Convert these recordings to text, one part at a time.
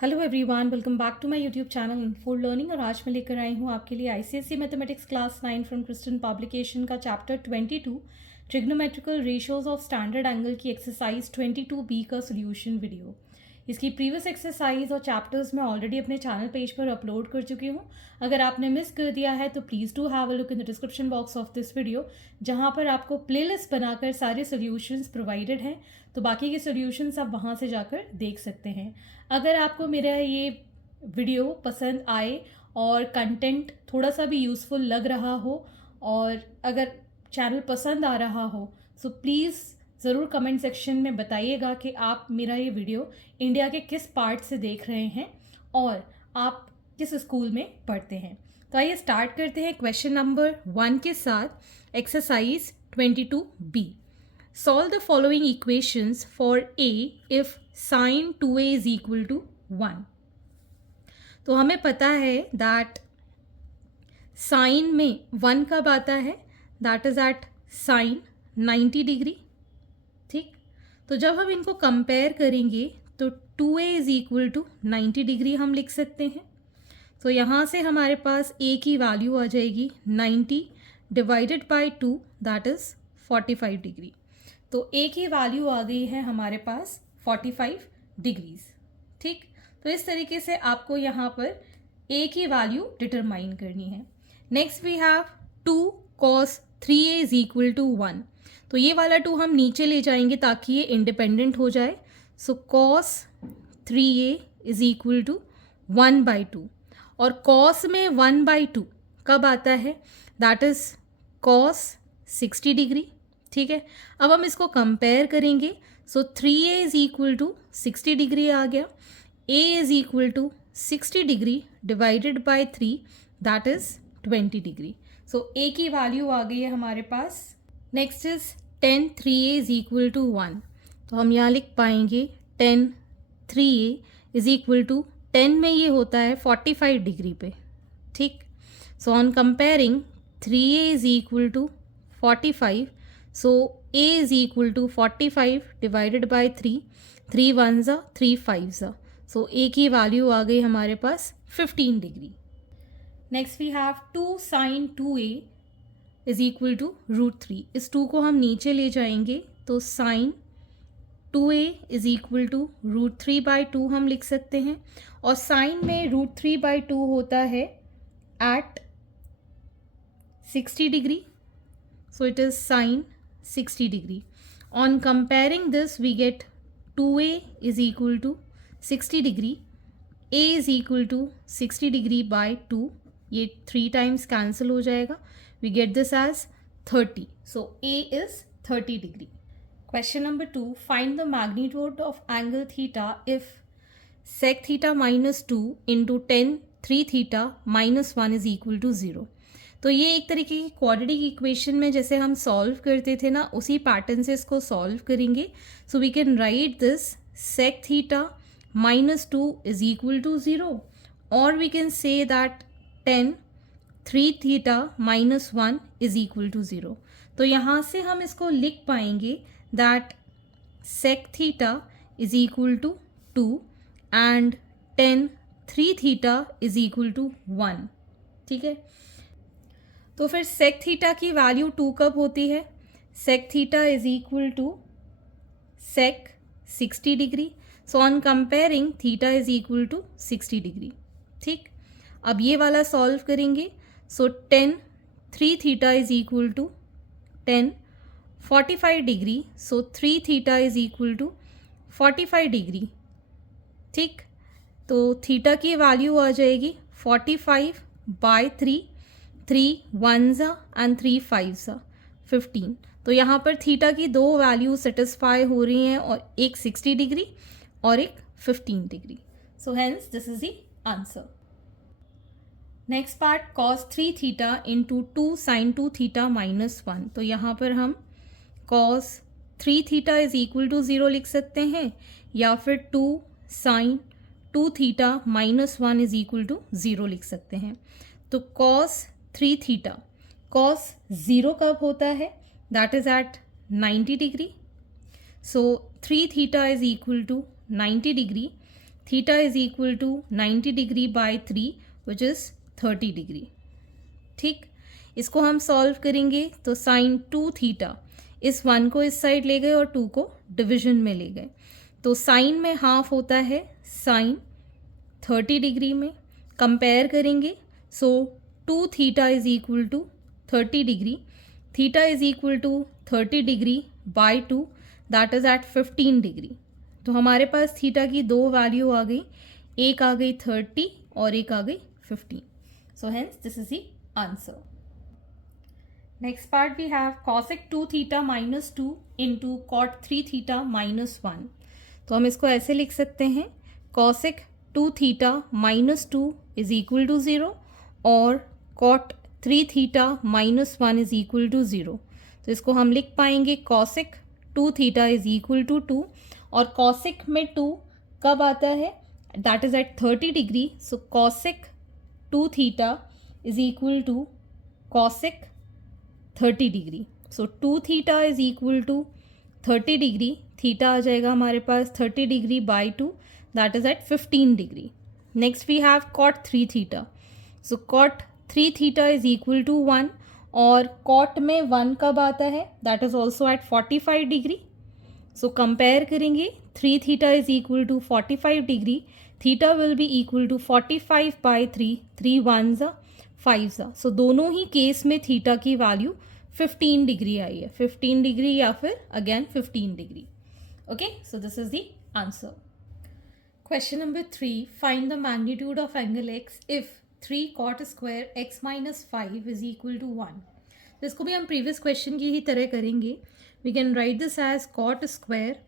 Hello everyone, welcome back to my YouTube channel for learning. और आज मैं लेकर आई हूँ आपके लिए ICSE mathematics class 9 from Kristen publication का chapter 22 trigonometrical ratios of standard angle की एक्सरसाइज 22B का सोल्यूशन वीडियो। इसकी प्रीवियस एक्सरसाइज और चैप्टर्स मैं ऑलरेडी अपने चैनल पेज पर अपलोड कर चुकी हूँ। अगर आपने मिस कर दिया है तो please do have a look in the description box of this video, जहाँ पर आपको प्लेलिस्ट बनाकर सारे सोल्यूशंस प्रोवाइडेड हैं, तो बाकी के सोल्यूशंस आप वहाँ से जाकर देख सकते हैं। अगर आपको मेरा ये वीडियो पसंद आए और कंटेंट थोड़ा सा भी यूज़फुल लग रहा हो और अगर चैनल पसंद आ रहा हो, सो प्लीज़ ज़रूर कमेंट सेक्शन में बताइएगा कि आप मेरा ये वीडियो इंडिया के किस पार्ट से देख रहे हैं और आप किस स्कूल में पढ़ते हैं। तो आइए स्टार्ट करते हैं क्वेश्चन नंबर 1 के साथ, exercise 22B। Solve the following equations for a if sin 2a is equal to 1। तो हमें पता है दैट साइन में 1 कब आता है, that is at sine 90 degree. ठीक, तो जब हम इनको कंपेयर करेंगे तो 2a is equal to 90 degree हम लिख सकते हैं। तो यहाँ से हमारे पास a की वैल्यू आ जाएगी 90 divided by 2, that is 45 degree. तो a की वैल्यू आ गई है हमारे पास 45 डिग्रीज। ठीक, तो इस तरीके से आपको यहाँ पर a की वैल्यू डिटरमाइन करनी है। Next we have 2 cos 3a is equal to 1। तो ये वाला 2 हम नीचे ले जाएंगे ताकि ये इंडिपेंडेंट हो जाए। So cos 3a is equal to 1/2, और cos में 1/2 कब आता है, दैट इज cos 60 डिग्री। ठीक है, अब हम इसको कंपेयर करेंगे। So 3a is equal to 60 degree आ गया, a is equal to 60 degree divided by 3, that is 20 degree. So a की वैल्यू आ गई है हमारे पास। Next is 10 3a is equal to 1। तो हम यहाँ लिख पाएंगे 10 3a इज इक्वल टू 10 में ये होता है 45 डिग्री पे। ठीक, so on comparing 3a is equal to 45, so a is equal to 45 divided by 3, 3 1s are 3 5s are, so a की वैल्यू आ गई हमारे पास 15 degree. Next we have 2 sin 2a is equal to √3। इस 2 को हम नीचे ले जाएंगे तो sin 2a is equal to √3/2 हम लिख सकते हैं, और sin में √3/2 होता है at 60 degree, so it is sin 60 degree. On comparing this, we get 2a is equal to 60 degree, a is equal to 60 degree by 2, ये 3 times cancel हो जाएगा, we get this as 30. So a is 30 degree. Question number 2, find the magnitude of angle theta if sec theta minus 2 into 10 3 theta minus 1 is equal to 0। तो ये एक तरीके की quadratic equation में जैसे हम सॉल्व करते थे ना, उसी पैटर्न से इसको सॉल्व करेंगे। So we can write this sec theta -2 is equal to 0, और we can say that 10 3 theta -1 is equal to 0। तो यहाँ से हम इसको लिख पाएंगे that sec theta is equal to 2 and 10 3 theta is equal to 1। ठीक है, तो फिर सेक थीटा की वैल्यू 2 कब होती है, sec theta is equal to sec 60 degree. So on comparing theta is equal to 60 degree. ठीक, अब ये वाला सॉल्व करेंगे। So 10 3 theta is equal to 10 45 degree, so 3 theta is equal to 45 degree. ठीक, तो थीटा की वैल्यू आ जाएगी 45/3, 3 1s एंड 3 5s 15। तो यहाँ पर थीटा की 2 वैल्यू सेटिस्फाई हो रही हैं, और एक 60 डिग्री और एक 15 degree. So hence this is the answer. Next part, cos 3 theta into 2 sin 2 theta -1। तो यहाँ पर हम cos 3 theta is equal to 0 लिख सकते हैं, या फिर 2 sin 2 theta -1 is equal to 0 लिख सकते हैं। तो cos 3 थीटा, cos 0 कब होता है, that is at 90 degree. So 3 theta is equal to 90 degree, theta is equal to 90 degree by 3 which is 30 degree. ठीक, इसको हम सॉल्व करेंगे तो साइन 2 थीटा, इस 1 को इस साइड ले गए और 2 को डिवीजन में ले गए, तो साइन में हाफ होता है साइन 30 डिग्री में। कंपेयर करेंगे, so 2 theta is equal to 30 degree, theta is equal to 30 degree by 2 that is at 15 degree. तो हमारे पास थीटा की दो वैल्यू आ गई, एक आ गई 30 और एक आ गई 15। So hence this is the answer. Next part we have cosec 2 theta minus 2 into cot 3 theta minus 1। तो हम इसको ऐसे लिख सकते हैं, cosec 2 theta minus 2 is equal to 0 और cot 3 theta minus 1 is equal to 0। तो इसको हम लिख पाएंगे cosec 2 theta is equal to 2, और cosec में 2 कब आता है, that is at 30 degree. So cosec 2 theta is equal to cosec 30 degree. So 2 theta is equal to 30 degree, theta आ जाएगा हमारे पास 30 degree by 2 that is at 15 degree. Next we have cot 3 theta. So cot 3 theta is equal to 1, और cot में 1 कब आता है, that is also at 45 degree. So compare करेंगे, 3 theta is equal to 45 degree, theta will be equal to 45 by 3, 3 1 ज़ा 5 ज़ा। So दोनों ही केस में थीटा की वैल्यू 15 डिग्री आई है, 15 डिग्री या फिर again 15 degree. Okay, so this is the answer. Question number 3, find the magnitude of angle x if 3 cot square x minus 5 is equal to 1। तो इसको भी हम प्रीवियस क्वेश्चन की ही तरह करेंगे। We can write this as cot square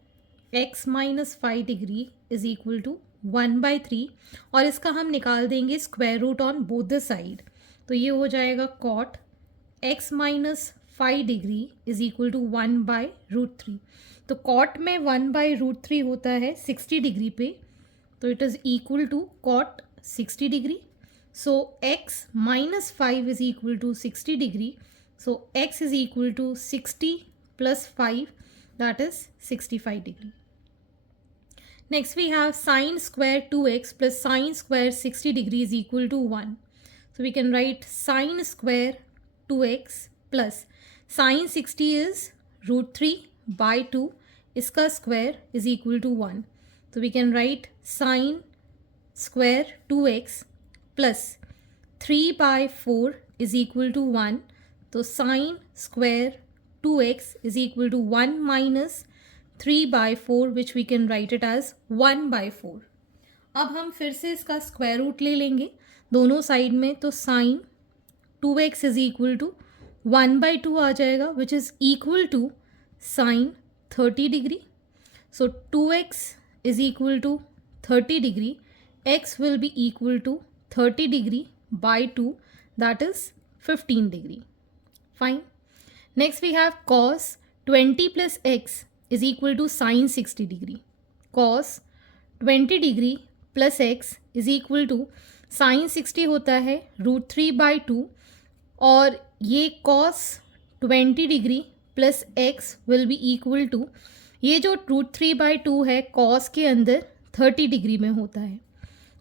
x minus 5 degree is equal to 1/3, और इसका हम निकाल देंगे square root on both the side. तो ये हो जाएगा cot x minus 5 degree is equal to 1/√3। तो cot में 1/√3 होता है 60 डिग्री पे, तो it is equal to cot 60 degree. So x minus 5 is equal to 60 degree, so x is equal to 60 plus 5 that is 65 degree. Next we have sine square 2x plus sine square 60 degree is equal to 1। So we can write sine square 2x plus sine 60 is √3 by 2, इसका square is equal to 1. So we can write sine square 2x plus 3 by 4 is equal to 1. तो sine square 2x is equal to 1 minus 3 by 4 which we can write it as 1/4. अब हम फिर से इसका square root ले लेंगे दोनों side में, तो sine 2x is equal to 1/2 आ जाएगा which is equal to sine 30 degree. So 2x is equal to 30 degree, x will be equal to 30 degree by 2 that is 15 degree. Fine. Next we have cos 20 plus x is equal to sine 60 degree. cos 20 degree plus x is equal to sine 60 होता है √3/2, और ये cos 20 degree plus x will be equal to, ये जो √3/2 है cos के अंदर 30 degree में होता है।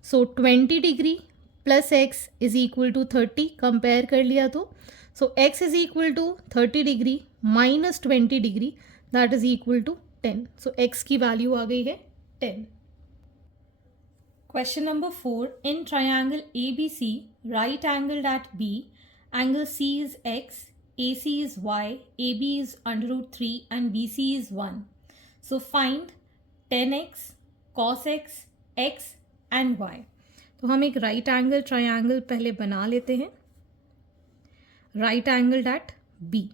So 20 degree plus x is equal to 30, compare कर लिया तो so x is equal to 30 degree minus 20 degree that is equal to 10। So x की वैल्यू आ गई है 10। Question number 4, in triangle ABC, right angled at B, angle C is x, AC is y, AB is √3 and BC is 1. So find tan x, cos x, x and y. तो हम एक right angle triangle पहले बना लेते हैं, right angled at B,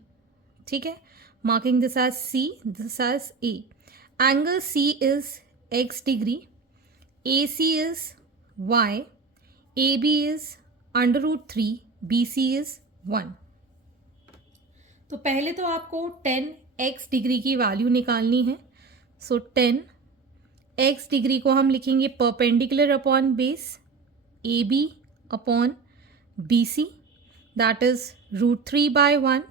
ठीक है, marking this as C, this as A. Angle C is x degree, AC is y, AB is √3, BC is 1. तो पहले तो आपको 10x डिग्री की वैल्यू निकालनी है। सो 10x डिग्री को हम लिखेंगे perpendicular upon base AB upon BC that is √3/1।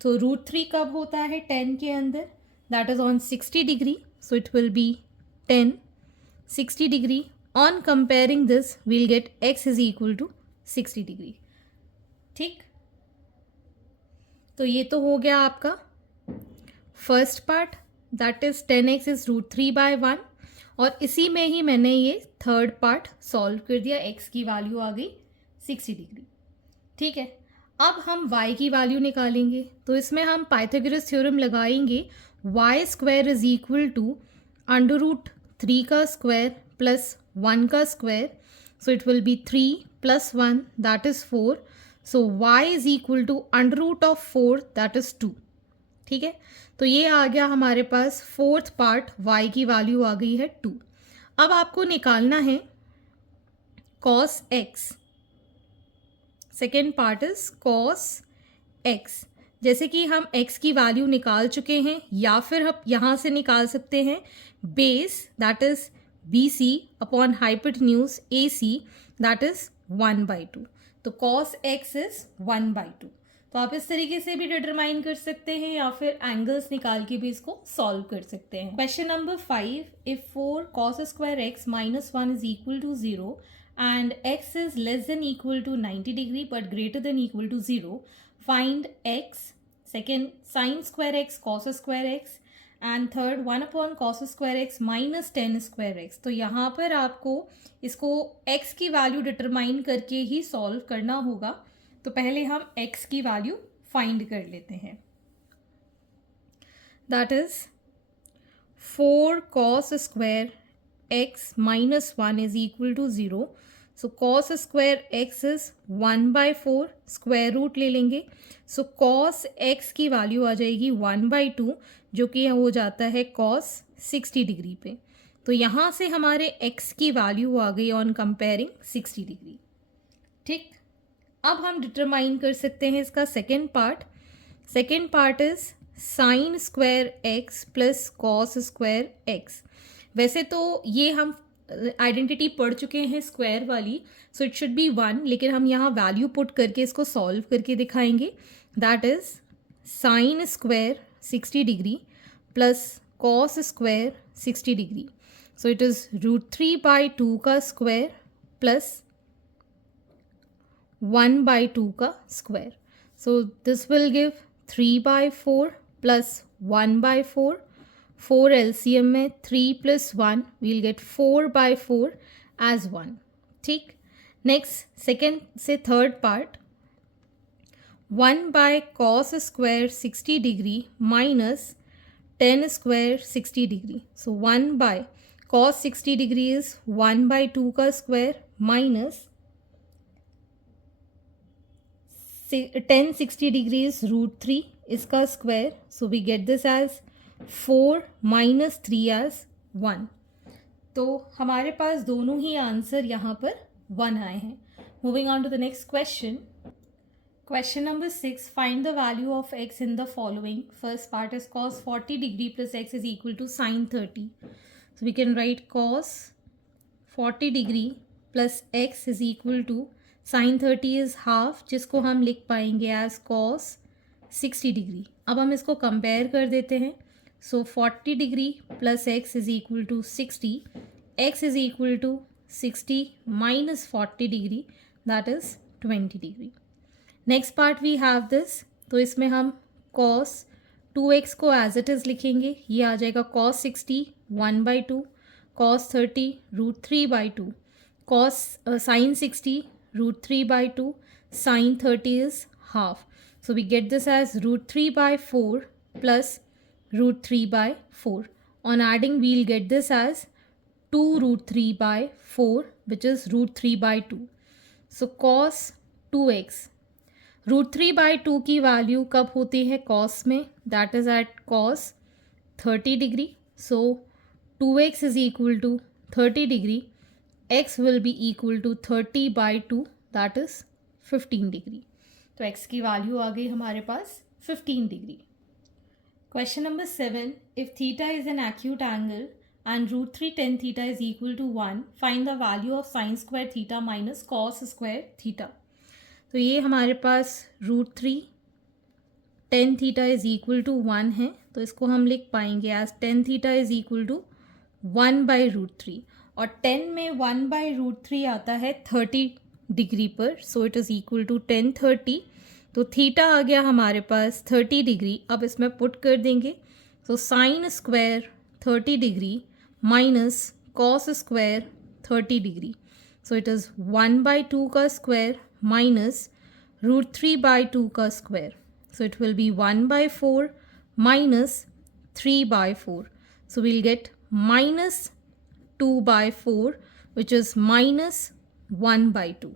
तो √3 कब होता है 10 के अंदर, that is on 60 degree, so it will be 10 60 degree on comparing this we'll get x is equal to 60 degree. ठीक, तो ये तो हो गया आपका first part, that is 10x is √3/1, और इसी में ही मैंने ये थर्ड पार्ट सॉल्व कर दिया, x की वैल्यू आ गई 60 डिग्री। ठीक है, अब हम y की वैल्यू निकालेंगे, तो इसमें हम पाइथागोरस थ्योरम लगाएंगे, y square is equal to √3 का स्क्वायर प्लस 1 का square, so it will be 3 + 1 that is 4, so y is equal to √4 that is 2। ठीक है, तो ये आ गया हमारे पास फोर्थ पार्ट, y की वैल्यू आ गई है 2। अब आपको निकालना है cos x, second part is cos x। जैसे कि हम x की वैल्यू निकाल चुके हैं, या फिर हम यहाँ से निकाल सकते हैं base that is BC upon hypotenuse AC that is 1/2, तो cos x इज 1/2। तो आप इस तरीके से भी डिटरमाइन कर सकते हैं, या फिर एंगल्स निकाल के भी इसको सॉल्व कर सकते हैं। Question number 5, if 4 cos square x - 1 is equal to 0 and x is less than equal to 90 degree but greater than equal to 0, find x, second sin square x cos square x, and third 1 upon cos square x minus 10 square x। तो यहाँ पर आपको इसको x की value determine करके ही solve करना होगा। तो पहले हम x की वैल्यू फाइंड कर लेते हैं, that is 4 cos square x minus 1 is equal to 0, so cos square x is 1/4, square root ले लेंगे, सो cos x की वैल्यू आ जाएगी 1/2, जो कि हो जाता है cos 60 डिग्री पे। तो यहाँ से हमारे x की वैल्यू आ गई ऑन कंपेयरिंग 60 डिग्री। ठीक, अब हम डिटरमाइन कर सकते हैं इसका second part. Second part is sine square x plus cos square x। वैसे तो ये हम आइडेंटिटी पढ़ चुके हैं स्क्वायर वाली, सो इट शुड बी 1, लेकिन हम यहाँ वैल्यू पुट करके इसको सॉल्व करके दिखाएंगे, that is sine square 60 degree plus cos square 60 degree, so it is √3/2 का स्क्वायर प्लस 1/2 का square, so this will give 3/4 plus 1/4, 4 LCM में 3 + 1 we'll get 4/4 as 1। ठीक, नेक्स्ट सेकेंड से third part, 1/cos square 60 degree minus 10 square 60 degree, so 1/cos 60 degree is 1/2 का square minus 10 60 degree is √3 इसका square, so we get this as 4 minus 3 as 1। तो हमारे पास दोनों ही answer यहाँ पर 1 आए हैं। Moving on to the next question, question number 6, find the value of x in the following. First part is cos 40 degree plus x is equal to sin 30, so we can write cos 40 degree plus x is equal to sin 30 is half, जिसको हम लिख पाएंगे as cos 60 degree. अब हम इसको compare कर देते हैं, so 40 degree plus x is equal to 60, x is equal to 60 minus 40 degree that is 20 degree. Next part we have this, तो इसमें हम cos 2x को एज इट इज़ लिखेंगे, ये आ जाएगा cos 60 1/2, cos 30 √3/2, cos sin 60 √3/2, sin 30 is half, so we get this as √3/4 plus √3/4. On adding, we'll get this as 2 √3/4, which is √3/2. So cos 2x, √3/2 की value कब होती है cos में, that is at cos 30 degree, so 2x is equal to 30 degree, x will be equal to 30/2, that is 15 degree. तो x की value आ गई हमारे पास 15 degree. Question number 7, if theta is an acute angle and √3 tan theta is equal to 1, find the value of sin square theta minus cos square theta। तो ये हमारे पास √3 tan theta is equal to 1 है, तो इसको हम लिख पाएंगे as tan theta is equal to 1/√3, और 10 में 1/√3 आता है 30 डिग्री पर, so it is equal to 10/30। तो थीटा आ गया हमारे पास 30 डिग्री। अब इसमें पुट कर देंगे, तो sine square 30 degree minus cos square 30 degree, so it is 1/2 का स्क्वायर माइनस √3/2 का square, so it will be 1/4 minus 3/4, so we'll get minus 2/4, which is minus 1/2.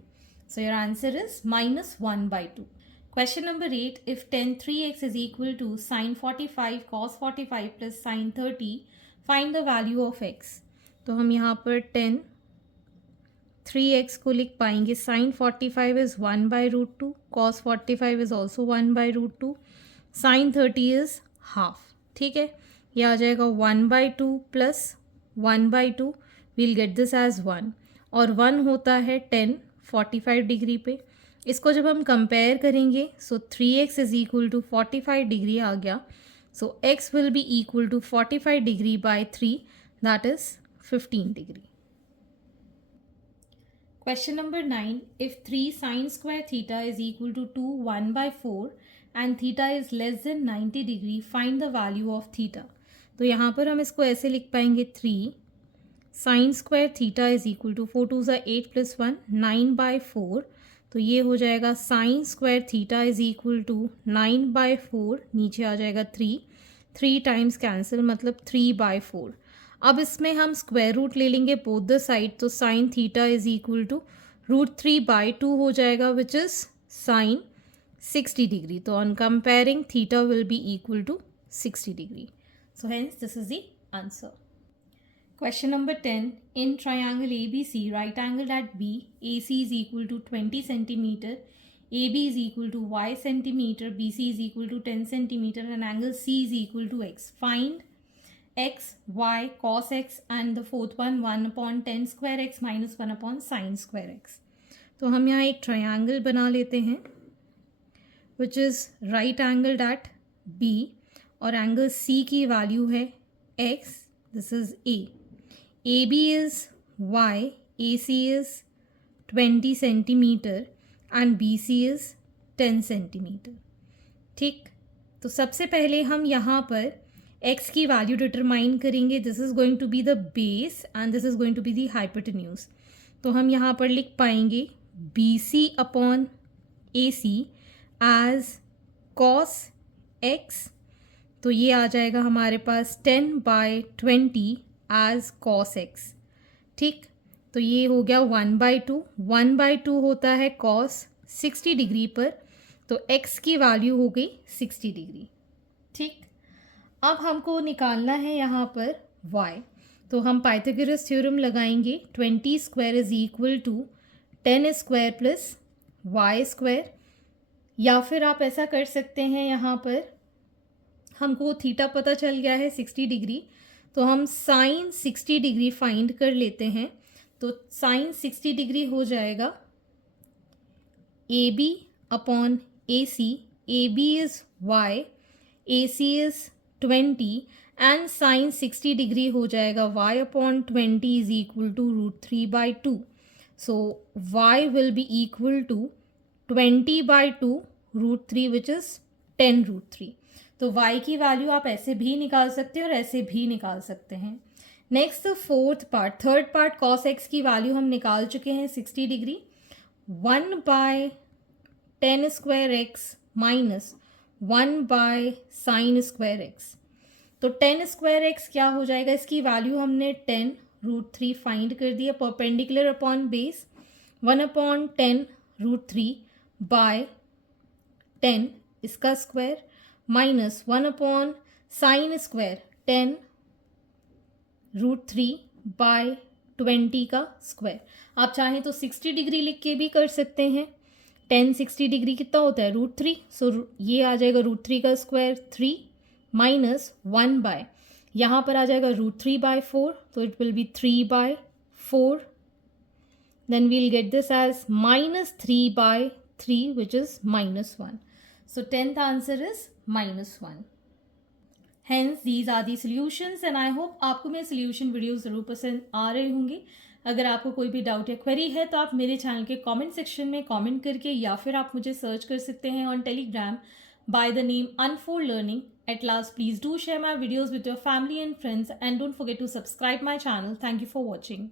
So your answer is minus 1/2. Question number 8, if tan 3x is equal to sin 45 cos 45 plus sin 30, find the value of x. तो हम यहाँ पर tan 3x को लिख पाएंगे, sine 45 is 1/√2, cos 45 is also 1/√2, sine 30 is half. ठीक है, ये आ जाएगा 1/2 plus 1/2, we'll get this as 1, और 1 होता है tan 45 डिग्री पे। इसको जब हम कंपेयर करेंगे, so 3x is equal to 45 degree आ गया, so x will be equal to 45 degree by 3, that is 15 degree. Question number 9, if 3 sin square theta is equal to 2 1/4 and theta is less than 90 degree, find the value of theta. तो यहाँ पर हम इसको ऐसे लिख पाएंगे, 3 sin square theta is equal to 4 2 8 plus 1 9/4, तो ये हो जाएगा sin square theta is equal to 9/4, नीचे आ जाएगा 3 टाइम्स कैंसिल, मतलब 3/4। अब इसमें हम स्क्वायर रूट ले लेंगे बोथ द साइड, तो sine theta is equal to √3/2 हो जाएगा, विच इज़ साइन 60 डिग्री। तो on comparing theta will be equal to 60 degree, so hence this is the answer. Question number 10, in triangle ABC, right angled at B, AC is equal to 20 centimeter, AB is equal to y centimeter, BC is equal to 10 centimeter, and angle C is equal to x. Find x, y, cos x, and the fourth one 1/tan square x minus 1/sin square x. तो हम यहाँ एक triangle बना लेते हैं which is right angled at B, और angle C की value है x, this is A. AB is y, AC is 20 centimeter and BC is 10 centimeter. ठीक, तो सबसे पहले हम यहाँ पर x की वैल्यू डिटरमाइन करेंगे। This is going to be the base and this is going to be the hypotenuse. तो हम यहाँ पर लिख पाएंगे BC upon AC as cos x, तो ये आ जाएगा हमारे पास 10/20 एज cos x। ठीक, तो ये हो गया 1/2, 1/2 होता है cos 60 डिग्री पर, तो x की वैल्यू हो गई 60 डिग्री। ठीक, अब हमको निकालना है यहाँ पर y, तो हम पाइथागोरस थ्योरम लगाएंगे, 20 square is equal to 10 square plus y square, या फिर आप ऐसा कर सकते हैं, यहाँ पर हमको थीटा पता चल गया है 60 डिग्री, तो हम साइन 60 डिग्री फाइंड कर लेते हैं। तो साइन 60 डिग्री हो जाएगा AB upon AC, AB is y, AC is 20 and sine 60 degree हो जाएगा y अपॉन 20 is equal to √3/2, so y will be equal to 20/2 √3 which is 10√3। तो y की वैल्यू आप ऐसे भी निकाल सकते हैं और ऐसे भी निकाल सकते हैं। Next third part cos x की वैल्यू हम निकाल चुके हैं 60 degree, 1/10 square x minus 1/sin square x। तो 10 स्क्वायर x क्या हो जाएगा, इसकी वैल्यू हमने 10√3 फाइंड कर दिया, परपेंडिकुलर अपॉन बेस 1/10√3 बाय 10 इसका square minus 1/sin square 10√3 bye 20 का स्क्वायर। आप चाहें तो 60 डिग्री लिख के भी कर सकते हैं। 10 60 डिग्री कितना होता है √3, सो ये आ जाएगा √3 का स्क्वायर 3 माइनस 1 बाय, यहाँ पर आ जाएगा √3/4, तो it will be 3/4, then we'll get this as -3/3 which is -1, so 10th answer is -1। Hence, these are the solutions and I hope आपको मेरे solution वीडियो ज़रूर पसंद आ रहे होंगे। अगर आपको कोई भी डाउट या क्वेरी है तो आप मेरे चैनल के कमेंट सेक्शन में कमेंट करके या फिर आप मुझे सर्च कर सकते हैं on Telegram by the name Unfold Learning. At last, please do share my videos with your family and friends and don't forget to subscribe my channel. Thank you for watching.